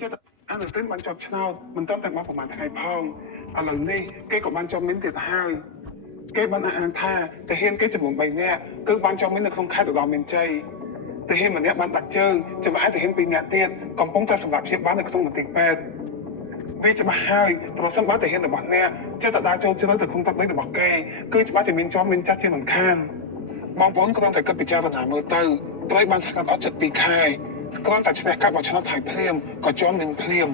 ចេះតែអានទៅបានជាប់ឆ្នោតមិនតាន់តែមកប្រហែលថ្ងៃផងឥឡូវនេះគេក៏បានជាប់មីនទៀតហើយគេបានអានថាតាហ៊ានគេចំនួន3នាក់គឺបានជាប់មីននៅក្នុងខេត្តឧត្តរមានជ័យតាហ៊ានម្នាក់បានដាក់ជើងចំណែកតាហ៊ាន2នាក់ទៀតកំពុងតែសម្រាប់ព្យាបាលនៅក្នុងមន្ទីរពេទ្យវាច្បាស់ហើយប្រសិនបើតាហ៊ានរបស់អ្នកចេះតែដើរចូលជ្រៅទៅក្នុងទឹកដីរបស់គេគឺច្បាស់ជាមានជាប់មានចាស់ជាមិនខានបងប្អូនគ្រាន់តែគិតពិចារណាមើលទៅប្រៃបានស្កាត់អត់ចិត្ត2ខែគ្រាន់តែឈ្នះការបោះឆ្នោតហើយភ្លាមក៏ជាប់នឹងភ្លាម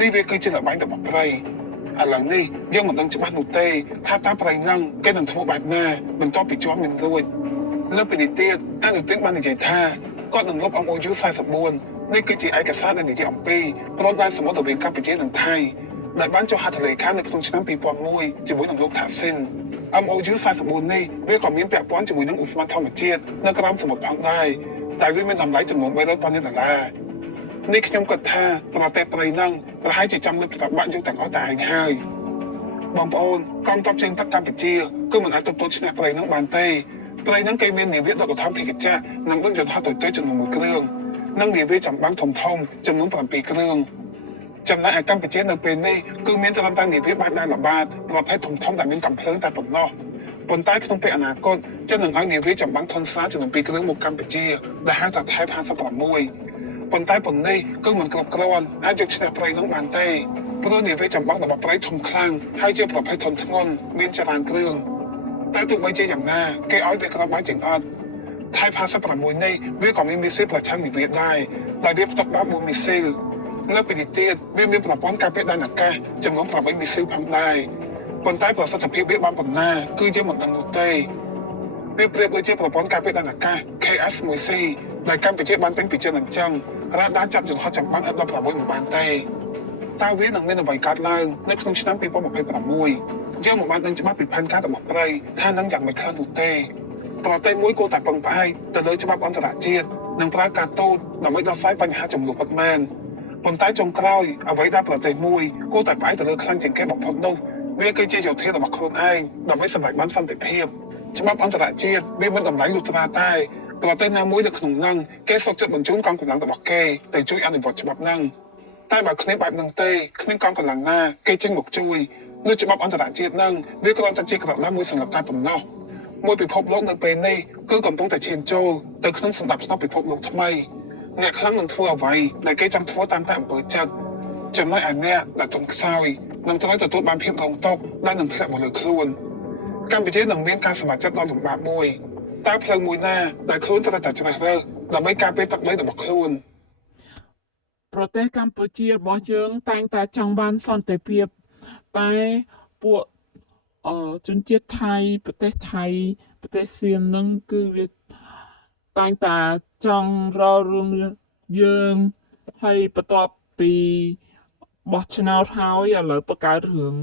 នេះវាគឺជាល្បែងរបស់ប្រៃឥឡូវនេះយើងមិនដឹងច្បាស់នោះទេថាតើប្រៃនឹងគេនឹងធ្វើបែបណាបន្ទាប់ពីជាប់មានរួចលើពីនេះទៀតអនុទានបាននិយាយថាគាត់នឹងលុប MOU 44នេះគឺជាឯកសារដែលនិយាយអំពីព្រំដែនសមុទ្ររវាងកម្ពុជានិងថៃដែលបានចុះហត្ថលេខានៅក្នុងឆ្នាំ2001ជាមួយនឹងលោកថាក់ស៊ីន MOU 44នេះវាក៏មានពាក់ព័ន្ធជាមួយនឹងឧស្ម័នធម្មជាតិនៅក្រោមសមុទ្រផងដែរតែវាមានតម្លៃចំនួន$300,000នេះខ្ញុំគិតថាប្រទេសប្រៃនឹងប្រហែលជាចង់លើកប្របាក់យកទាំងអស់តែឯងហើយបងប្អូនកងទ័ពជើងទឹកកម្ពុជាគឺមិនអាចទប់ទល់ឈ្នះប្រៃនឹងបានទេប្រៃនឹងគេមាននាវាដកធំភិកចៈនិងដឹកយន្តហោះតូចៗចំនួន1គ្រឿងនិងនាវាចម្បាំងធំចំនួន7គ្រឿងចំណែកឯកម្ពុជានៅពេលនេះគឺមានត្រឹមតែនាវាបែបដែនល្បាតប្រភេទធំដែលមានកាំភ្លើងតែប៉ុណ្ណោះប៉ុន្តែក្នុងពេលអនាគតចិននឹងឲ្យនាវាចម្បាំងធន់ស្រាលចំនួន2គ្រឿងមកកម្ពុជាដែលហៅថាថៃ56ប៉ុន្តែប៉ុណ្ណេះគឺមិនគ្រប់គ្រាន់អាចយកឈ្នះប្រៃនឹងបានទេព្រោះនាវាចម្បាំងរបស់ប្រៃធំខ្លាំងហើយជាប្រភេទធន់ធ្ងន់មានច្រើនគ្រឿងតែទោះបីជាយ៉ាងណាគេឲ្យវាក្របបាយជាងអត់ថៃ56នេះវាក៏មានមីស៊ីលប្រឆាំងនាវាដែរដែលវាផ្ទុកបាន4មីស៊ីលលើពីនេះទៀតវាមានប្រព័ន្ធការពារដែនអាកាសចំនួន8មីស៊ីលផងដែរប៉ុន្តែប្រសិទ្ធភាពវាបានប៉ុណ្ណាគឺយើងមិនដឹងនោះទេវាប្រៀបដូចជាប្រព័ន្ធការពារដែនអាកាស KS-1C ដែលកម្ពុជាបានទិញពីចិនអញ្ចឹងរ៉ាដាចាប់យន្តហោះចម្បាំង F-16 មិនបានទេតើវានឹងមានអ្វីកើតឡើងនៅក្នុងឆ្នាំ2026យើងមិនបានដឹងច្បាស់ពីផែនការរបស់ប្រៃថានឹងយ៉ាងម៉េចខ្លះនោះទេប្រទេសមួយគួរតែពឹងផ្អែកទៅលើច្បាប់អន្តរជាតិនិងប្រើការទូតដើម្បីដោះស្រាយបញ្ហាចំនួនពិតមែនប៉ុន្តែចុងក្រោយអ្វីដែលប្រទេសមួយគួរតែផ្អែកទៅលើខ្លាំងជាងគេបំផុតនោះវាគឺជាយោធារបស់ខ្លួនឯងដើម្បីសម្រេចបានសន្តិភាពច្បាប់អន្តរជាតិវាមិនតម្លៃលុះត្រាតែប្រទេសណាមួយនៅក្នុងនោះគេសុខចិត្តបញ្ជូនកងកម្លាំងរបស់គេទៅជួយអនុវត្តច្បាប់ហ្នឹងតែបើគ្មានបែបហ្នឹងទេគ្មានកងកម្លាំងណាគេចេញមកជួយលើច្បាប់អន្តរជាតិហ្នឹងវាគ្រាន់តែជាក្រដាសមួយសម្រាប់តែប៉ុណ្ណោះមួយពិភពលោកនៅពេលនេះគឺកំពុងតែឈានចូលទៅក្នុងសន្តិភាពពិភពលោកថ្មីអ្នកខ្លាំងនឹងធ្វើអ្វីដែលគេចង់ធ្វើតាមតែអំពើចិត្តចំណែកឯអ្នកដែលទន់ខ្សោយនឹងត្រូវទទួលបានភាពរងទុក្ខដែលនឹងធ្លាក់មកលើខ្លួនកម្ពុជានឹងមានការសម្រេចចិត្តដ៏លំបាកមួយតើផ្លូវមួយណាដែលខ្លួនត្រូវតែជ្រើសរើសដើម្បីការពារទឹកដីរបស់ខ្លួនប្រទេសកម្ពុជារបស់យើងតែងតែចង់បានសន្តិភាពតែពួកជនជាតិថៃប្រទេសថៃប្រទេសសៀមនឹងគឺវាតែងតែចង់រករឿងយើងហើយបន្ទាប់ពីបោះឆ្នោតហើយឥឡូវបង្កើតរឿង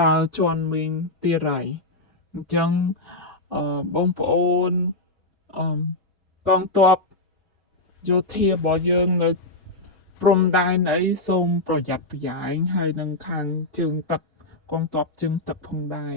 ដើរជន់មីងទៀតហើយអញ្ចឹងបងប្អូនកងទ័ពយោធារបស់យើងនៅព្រំដែនអីសូមប្រយ័ត្នប្រយែងហើយនឹងខាងជើងទឹកកងទ័ពជើងទឹកផងដែរ